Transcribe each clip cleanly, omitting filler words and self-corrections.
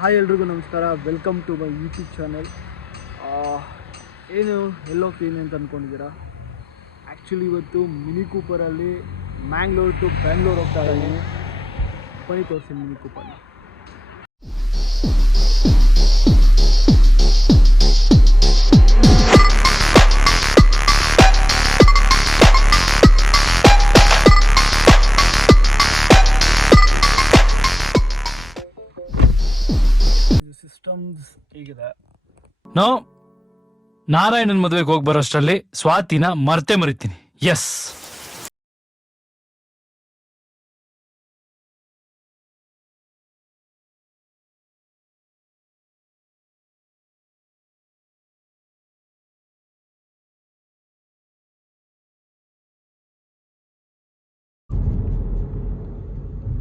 Hi ಎಲ್ರಿಗೂ ನಮಸ್ಕಾರ, welcome to my YouTube channel. ಏನು ಎಲ್ಲೋಗ್ತೀನಿ ಅಂತ ಅಂದ್ಕೊಂಡಿದ್ದೀರಾ? ಆ್ಯಕ್ಚುಲಿ ಇವತ್ತು ಮಿನಿ ಕೂಪರಲ್ಲಿ ಮ್ಯಾಂಗ್ಳೂರ್ ಟು ಬ್ಯಾಂಗ್ಳೂರ್ ಹೋಗ್ತಾ ಇದ್ದೀನಿ. ಬನ್ನಿ ತೋರಿಸಿ ಮಿನಿ ಕೂಪರ್ನ. ಸಿಸ್ಟಮ್ಸ್ ಹೀಗಿದೆ. ನಾವು ನಾರಾಯಣನ್ ಮದುವೆಗೆ ಹೋಗಿ ಬರೋಷ್ಟರಲ್ಲಿ ಸ್ವಾತಿನ ಮರಿತೀನಿ. Yes,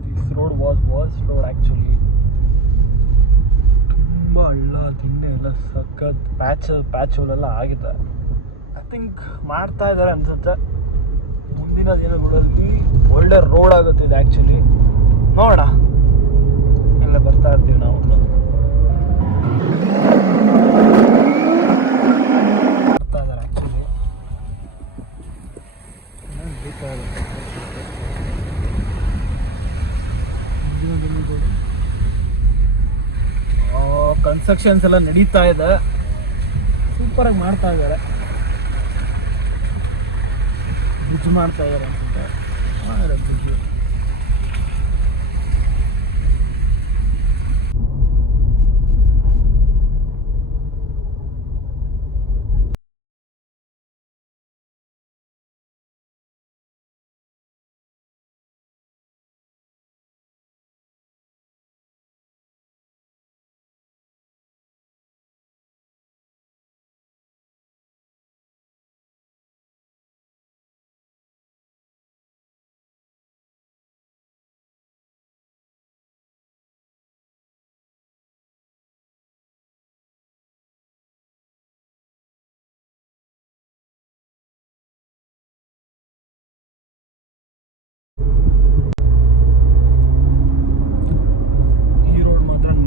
this road was worst road actually. ತುಂಬ ಹಳ್ಳ ದಿಣ್ಣೆ ಎಲ್ಲ ಸಖತ್ ಪ್ಯಾಚುಲೆಲ್ಲ ಆಗಿದೆ. ಐ ಥಿಂಕ್ ಮಾಡ್ತಾ ಇದ್ದಾರೆ ಅನ್ಸುತ್ತೆ. ಮುಂದಿನ ದಿನಗಳಲ್ಲಿ ಒಳ್ಳೆ ರೋಡ್ ಆಗುತ್ತೆ ಇದು ಆ್ಯಕ್ಚುಲಿ. ನೋಡೋಣ, ಎಲ್ಲ ಬರ್ತಾ ಇರ್ತೀವಿ ನಾವು. ಬರ್ತಾ ಇದ್ದಾರೆ ಆ್ಯಕ್ಚುಲಿ. ಬೇಕಾಗುತ್ತೆ ಮುಂದಿನ ದಿನಗಳು. ಕನ್ಸ್ಟ್ರಕ್ಷನ್ಸ್ ಎಲ್ಲ ನಡೀತಾ ಇದೆ, ಸೂಪರಾಗಿ ಮಾಡ್ತಾ ಇದ್ದಾರೆ. ಬ್ರಿಡ್ಜ್ ಮಾಡ್ತಾ ಇದ್ದಾರೆ ಅನ್ಸುತ್ತೆ. ಬ್ರಿಡ್ಜ್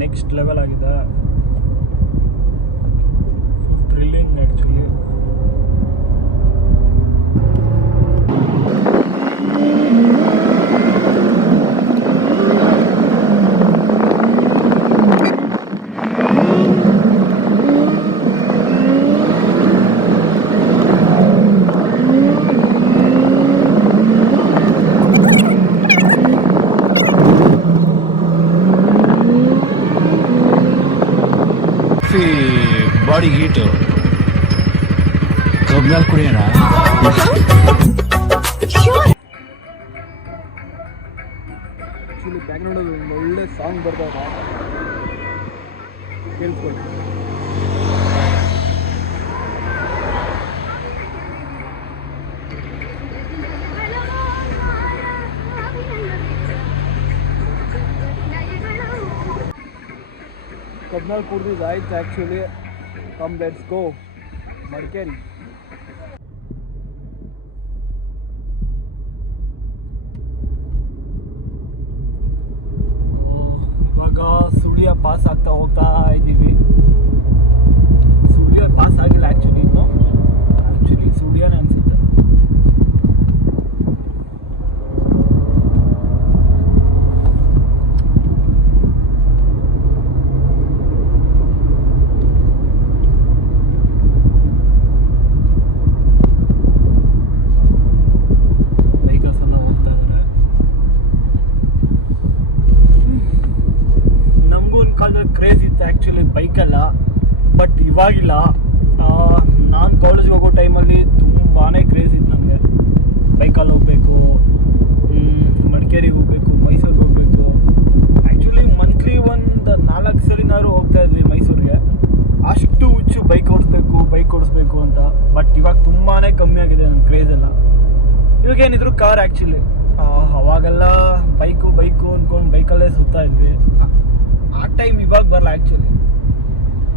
ನೆಕ್ಸ್ಟ್ ಲೆವೆಲ್ ಆಗಿದೆ. Thrilling actually. ಬಾಡಿ ಹೀಟು ಕಬ್ಬಿನಲ್ಲಿ ಕುಡಿಯೋಣ. ಆ್ಯಕ್ಚುಲಿ ಬ್ಯಾಕ್ಗ್ರೌಂಡಲ್ಲಿ ಒಂದು ಒಳ್ಳೆ ಸಾಂಗ್ ಬರ್ತಾವ, ಕೇಳಿಸ್ಕೊಳ್ಳಿ. ಕಬ್ಬಿನಲ್ಲಿ ಕುಡ್ದಿದ್ದು ಆಯ್ತು actually. Come let's go Madikeri. ಇವಾಗ ಸುಳ್ಯ ಪಾಸ್ ಆಗ್ತಾ ಹೋಗ್ತಾ ಇದ್ದೀವಿ. ಸುಳ್ಯ ಪಾಸ್ ಆಗಿಲ್ಲ ಆ್ಯಕ್ಚುಲಿ, ಇನ್ನು ಆ್ಯಕ್ಚುಲಿ ಸುಳ್ಯನೇ ಅನಿಸುತ್ತೆ. ಕ್ರೇಜ್ ಇತ್ತು ಆ್ಯಕ್ಚುಲಿ ಬೈಕೆಲ್ಲ, ಬಟ್ ಇವಾಗಿಲ್ಲ. ನಾನು ಕಾಲೇಜ್ಗೆ ಹೋಗೋ ಟೈಮಲ್ಲಿ ತುಂಬಾ ಕ್ರೇಜ್ ಇತ್ತು ನನಗೆ. ಬೈಕಲ್ಲಿ ಹೋಗಬೇಕು, ಮಡಿಕೇರಿಗೆ ಹೋಗಬೇಕು, ಮೈಸೂರಿಗೆ ಹೋಗಬೇಕು. ಆ್ಯಕ್ಚುಲಿ ಮಂತ್ಲಿ ಒಂದು 4 ಸಲಿನಾದ್ರು ಹೋಗ್ತಾಯಿದ್ವಿ ಮೈಸೂರಿಗೆ. ಅಷ್ಟು ಹುಚ್ಚು ಬೈಕ್ ಓಡಿಸ್ಬೇಕು ಅಂತ. ಬಟ್ ಇವಾಗ ತುಂಬಾ ಕಮ್ಮಿ ಆಗಿದೆ ನನ್ನ ಕ್ರೇಜೆಲ್ಲ. ಇವಾಗ ಏನಿದ್ರು ಕಾರ್ ಆ್ಯಕ್ಚುಲಿ. ಅವಾಗೆಲ್ಲ ಬೈಕು ಅಂದ್ಕೊಂಡು ಬೈಕಲ್ಲೇ ಸುತ್ತಾ ಇದ್ವಿ. ಆ ಟೈಮ್ ಇವಾಗ ಬರಲ್ಲ ಆ್ಯಕ್ಚುಲಿ.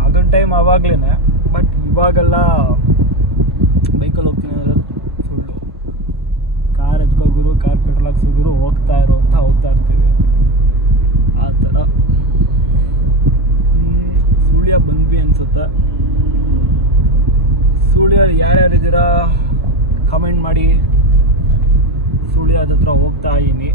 ಆಗಿನ ಟೈಮ್ ಆವಾಗಲೇ, ಬಟ್ ಇವಾಗೆಲ್ಲ ಬೈಕಲ್ಲಿ ಹೋಗ್ತೀನಿ ಅನ್ನೋದು ಸುಳ್ಳು. ಕಾರ್ ಎತ್ಕೋಗುರು, ಕಾರ್ ಪೆಟ್ರೋಲ್ ಹಾಕ್ಸೋಗುರು, ಹೋಗ್ತಾ ಇರ್ತೀವಿ ಆ ಥರ. ಯಾರಿದ್ದೀರಾ ಕಮೆಂಟ್ ಮಾಡಿ. ಸುಳ್ಯದ ಹತ್ರ ಹೋಗ್ತಾ ಇದ್ದೀನಿ.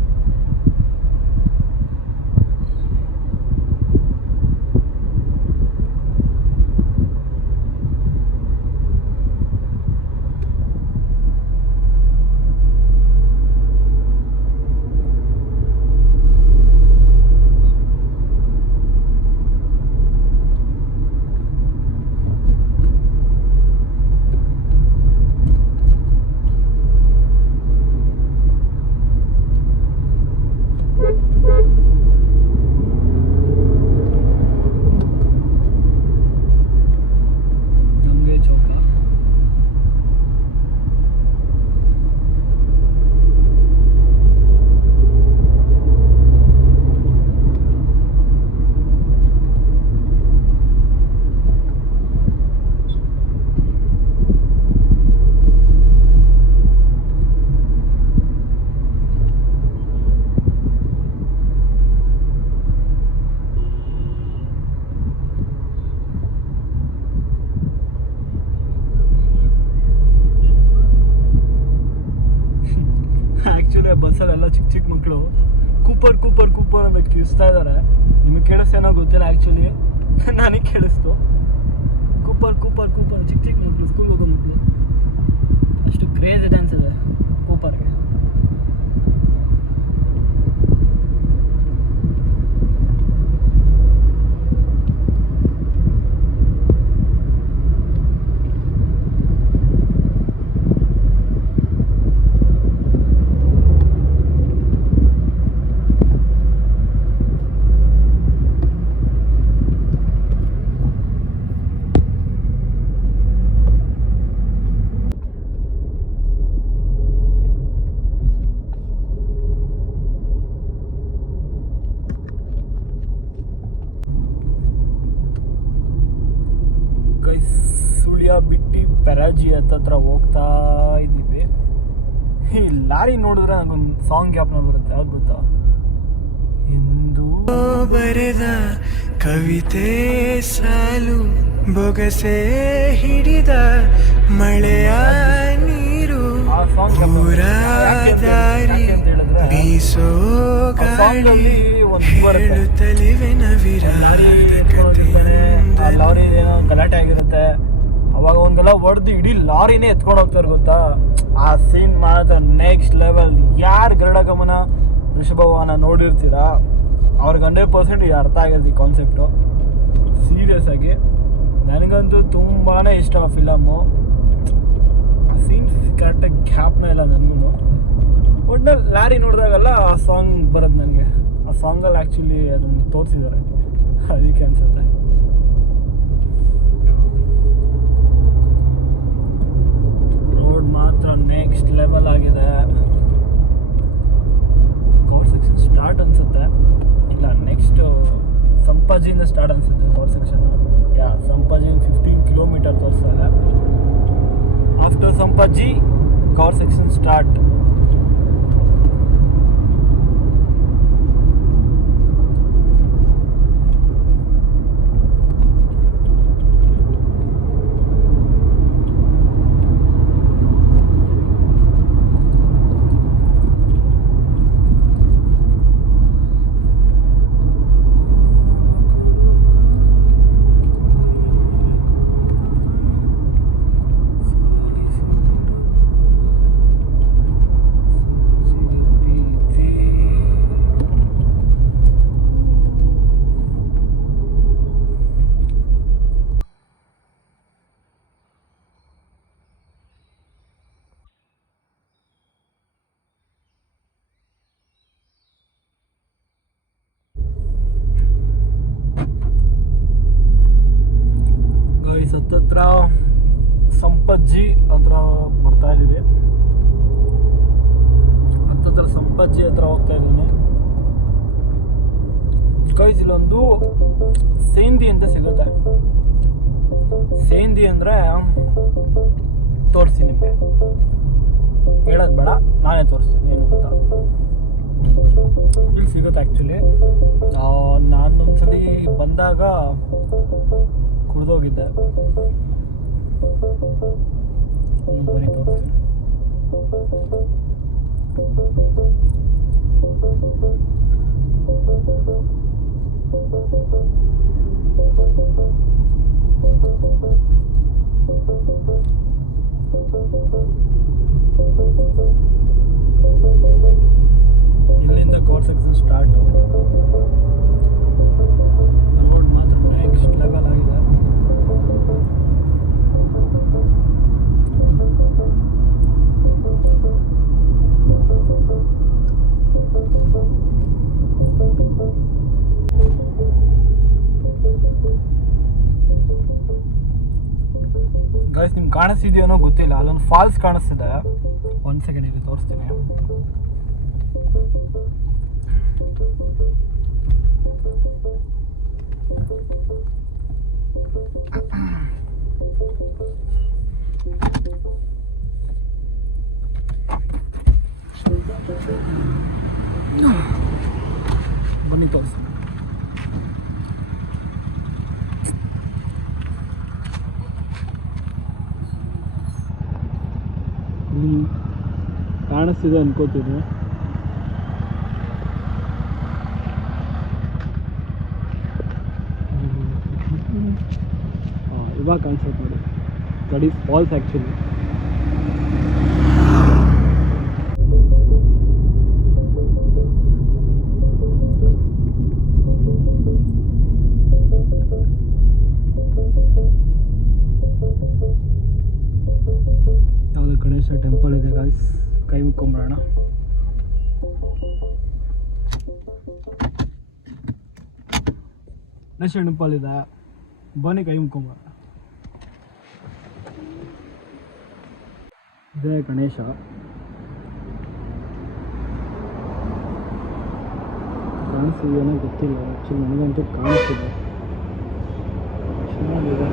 ಬಸ್ಸಲ್ಲೆಲ್ಲ ಚಿಕ್ಕ ಚಿಕ್ಕ ಮಕ್ಕಳು ಕೂಪರ್ ಕೂಪರ್ ಕೂಪರ್ ಅಂತ ಕಿಸ್ತಾ ಇದ್ದಾರೆ. ನಿಮಗೆ ಕೇಳಿಸ್ತೇನೋ ಗೊತ್ತಿಲ್ಲ, ಆ್ಯಕ್ಚುಲಿ ನನಗೆ ಕೇಳಿಸ್ತು. ಕೂಪರ್ ಕೂಪರ್ ಕೂಪರ್ ಚಿಕ್ಕ ಚಿಕ್ಕ ಮಕ್ಕಳು, ಸ್ಕೂಲ್ಗೆ ಹೋಗೋ ಮಕ್ಕಳು. ಅಷ್ಟು ಕ್ರೇಜ್ ಇದೆ ಅನ್ಸಿದೆ ಕೂಪರ್ಗೆ. ಸುಳ್ಯ ಬಿಟ್ಟು ಪೆರಾಜಿ ಹತ್ತತ್ರ ಹೋಗ್ತಾ ಇದ್ದೀವಿ. ಈ ಲಾರಿ ನೋಡಿದ್ರೆ ನನಗೊಂದು ಸಾಂಗ್ ಜ್ಞಾಪನ ಬರುತ್ತೆ. ಯಾವ್ದು ಗೊತ್ತಾ? ಎಂದು ಬರೆದ ಕವಿತೆ ಸಾಲು ಬೊಗಸೆ ಹಿಡಿದ ಮಳೆಯ ನೀರು ಆ ಸಾಂಗ್ ದಾರಿ ಬೀಸೋ ಗಾಳಿ ಹೇಳುತ್ತಲಿವೆ ನವಿರಾದ ಕಥೆಯೊಂದನ್ನು. ಲಾರಿ ಏನೋ ಗಲಾಟೆ ಆಗಿರುತ್ತೆ, ಅವಾಗ ಒಂದೆಲ್ಲ ಹೊಡೆದು ಇಡೀ ಲಾರಿನೇ ಎತ್ಕೊಂಡು ಹೋಗ್ತಾರೆ ಗೊತ್ತಾ. ಆ ಸೀನ್ ಮಾತ್ರ ನೆಕ್ಸ್ಟ್ ಲೆವೆಲ್. ಯಾರು ಗರುಡಗಮನ ವೃಷಭವಾಹನ ನೋಡಿರ್ತೀರಾ ಅವ್ರಿಗೆ 100% ಅರ್ಥ ಆಗಿರುತ್ತೆ ಈ ಕಾನ್ಸೆಪ್ಟು. ಸೀರಿಯಸ್ ಆಗಿ ನನಗಂತೂ ತುಂಬಾ ಇಷ್ಟ ಆ ಫಿಲಮು. ಆ ಸೀನ್ಸ್ ಕರೆಕ್ಟಾಗಿ ಜ್ಞಾಪನ ಇಲ್ಲ ನನಗೂ. ಒಟ್ಟಿನಲ್ಲಿ ಲಾರಿ ನೋಡಿದಾಗೆಲ್ಲ ಆ ಸಾಂಗ್ ಬರೋದು ನನಗೆ. ಆ ಸಾಂಗಲ್ಲಿ ಆ್ಯಕ್ಚುಲಿ ಅದನ್ನು ತೋರಿಸಿದ್ದಾರೆ, ಅದಕ್ಕೆ ಅನ್ಸುತ್ತೆ. ರೋಡ್ ಮಾತ್ರ ನೆಕ್ಸ್ಟ್ ಲೆವೆಲ್ ಆಗಿದೆ. ಗೌರ್ ಸೆಕ್ಷನ್ ಸ್ಟಾರ್ಟ್ ಅನ್ಸುತ್ತೆ, ಇಲ್ಲ ನೆಕ್ಸ್ಟ್ ಸಂಪಾಜಿಯಿಂದ ಸ್ಟಾರ್ಟ್ ಅನ್ಸುತ್ತೆ ಗೌರ್ ಸೆಕ್ಷನ್. ಸಂಪಾಜಿ 15 ಕಿಲೋಮೀಟರ್ ತೋರಿಸ್ತಾ ಇದೆ. ಆಫ್ಟರ್ ಸಂಪಾಜಿ ಗೌರ್ ಸೆಕ್ಷನ್ ಸ್ಟಾರ್ಟ್. ಹತ್ತತ್ರ ಸಂಪಜ್ಜಿ ಹತ್ರ ಬರ್ತಾ ಇದ್ದೀವಿ. ಹತ್ತತ್ರ ಸಂಪಜ್ಜಿ ಹತ್ರ ಹೋಗ್ತಾ ಇದ್ದೀನಿ. ಗೈಸ್ ಇಲ್ಲೊಂದು ಸೇಂದಿ ಅಂತ ಸಿಗುತ್ತೆ. ಸೇಂದಿ ಅಂದರೆ ತೋರಿಸಿ ನಿಮಗೆ, ಹೇಳೋದು ಬೇಡ, ನಾನೇ ತೋರಿಸ್ತೀನಿ ಏನು ಅಂತ. ಇಲ್ಲಿ ಸಿಗುತ್ತೆ ಆ್ಯಕ್ಚುಲಿ. ನಾನೊಂದ್ಸಲಿ ಬಂದಾಗ ಕುಡ್ದೋಗಿದ್ದೆ. ಬರೀ ತೋರಿಸ್ತೀನಿ. ಇಲ್ಲಿಂದ ಘಾಟ್ ಸೆಕ್ಷನ್ ಸ್ಟಾರ್ಟ್. ರೋಡ್ ಮಾತ್ರ ನೆಕ್ಸ್ಟ್ ಲೆವೆಲ್ ಆಗಿದೆ. ಗೈಸ್ ನಿಮ್ಗೆ ಕಾಣಿಸ್ತಿದೆಯೋ ಗೊತ್ತಿಲ್ಲ, ಅಲ್ಲೊಂದು ಫಾಲ್ಸ್ ಕಾಣಿಸ್ತಿದೆ. 1 ಸೆಕೆಂಡ್ ಇಲ್ಲಿ ತೋರಿಸ್ತೀನಿ. ಬನ್ನಿ ತೋರಿಸ್ತೀನಿ. ಕಾಣಿಸ್ತಿದೆ ಅನ್ಕೋತೀನಿ. ಇವಾಗ ಕಾಣಿಸುತ್ತೆ ನೋಡಿ, ದಟ್ ಈಸ್ ಫಾಲ್ಸ್ ಆ್ಯಕ್ಚುಲಿ. ಯಾವುದು ಗಣೇಶ ಟೆಂಪಲ್ ಇದೆ ಗಾಯ್ಸ್, ಕೈ ಮುಕ್ಕೊಂಬಿಡೋಣ. ಗಣೇಶ ಟೆಂಪಲ್ ಇದೆ, ಬನ್ನಿ ಕೈ ಮುಕ್ಕೊಂಬಿಡೋಣ. ಇದೇ ಗಣೇಶ. ಕಾಣಿಸ್ತಿದೆಯೋ ಗೊತ್ತಿಲ್ಲ, ಆ್ಯಕ್ಚುಲಿ ನನಗಂತೂ ಕಾಣಿಸ್ತಿದೆ. ಚೆನ್ನಾಗಿದೆ.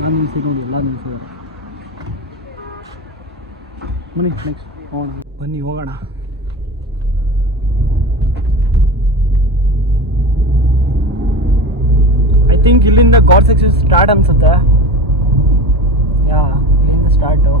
ನಾನು ನಿಲ್ಸಿ ನೋಡಿ, ಎಲ್ಲ ನಿಲ್ಸಿದ್ದಾರೆ. ಬನ್ನಿ ನೆಕ್ಸ್ಟ್ ಹೋಗೋಣ. ಬನ್ನಿ ಹೋಗೋಣ. ಐ ಥಿಂಕ್ ಇಲ್ಲಿಂದ ಘಾಟ್ ಸೆಕ್ಷನ್ ಸ್ಟಾರ್ಟ್ ಅನ್ಸುತ್ತೆ. ಯಾ ಇಲ್ಲಿಂದ ಸ್ಟಾರ್ಟು.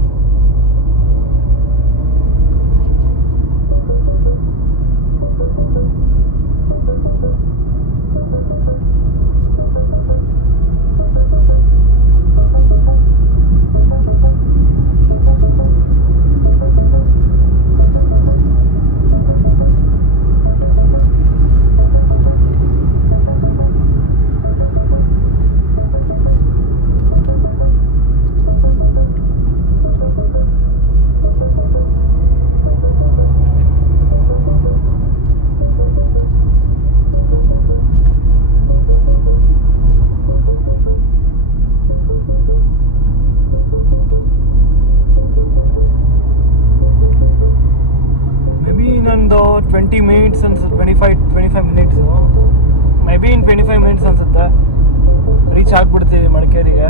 ಇನ್ನೊಂದು 20 ಮಿನಿಟ್ಸ್ ಅನ್ಸುತ್ತೆ, 25 minutes, may be in 25 minutes ಅನ್ಸುತ್ತೆ ರೀಚ್ ಆಗಿಬಿಡ್ತೀವಿ ಮಡಿಕೇರಿಗೆ.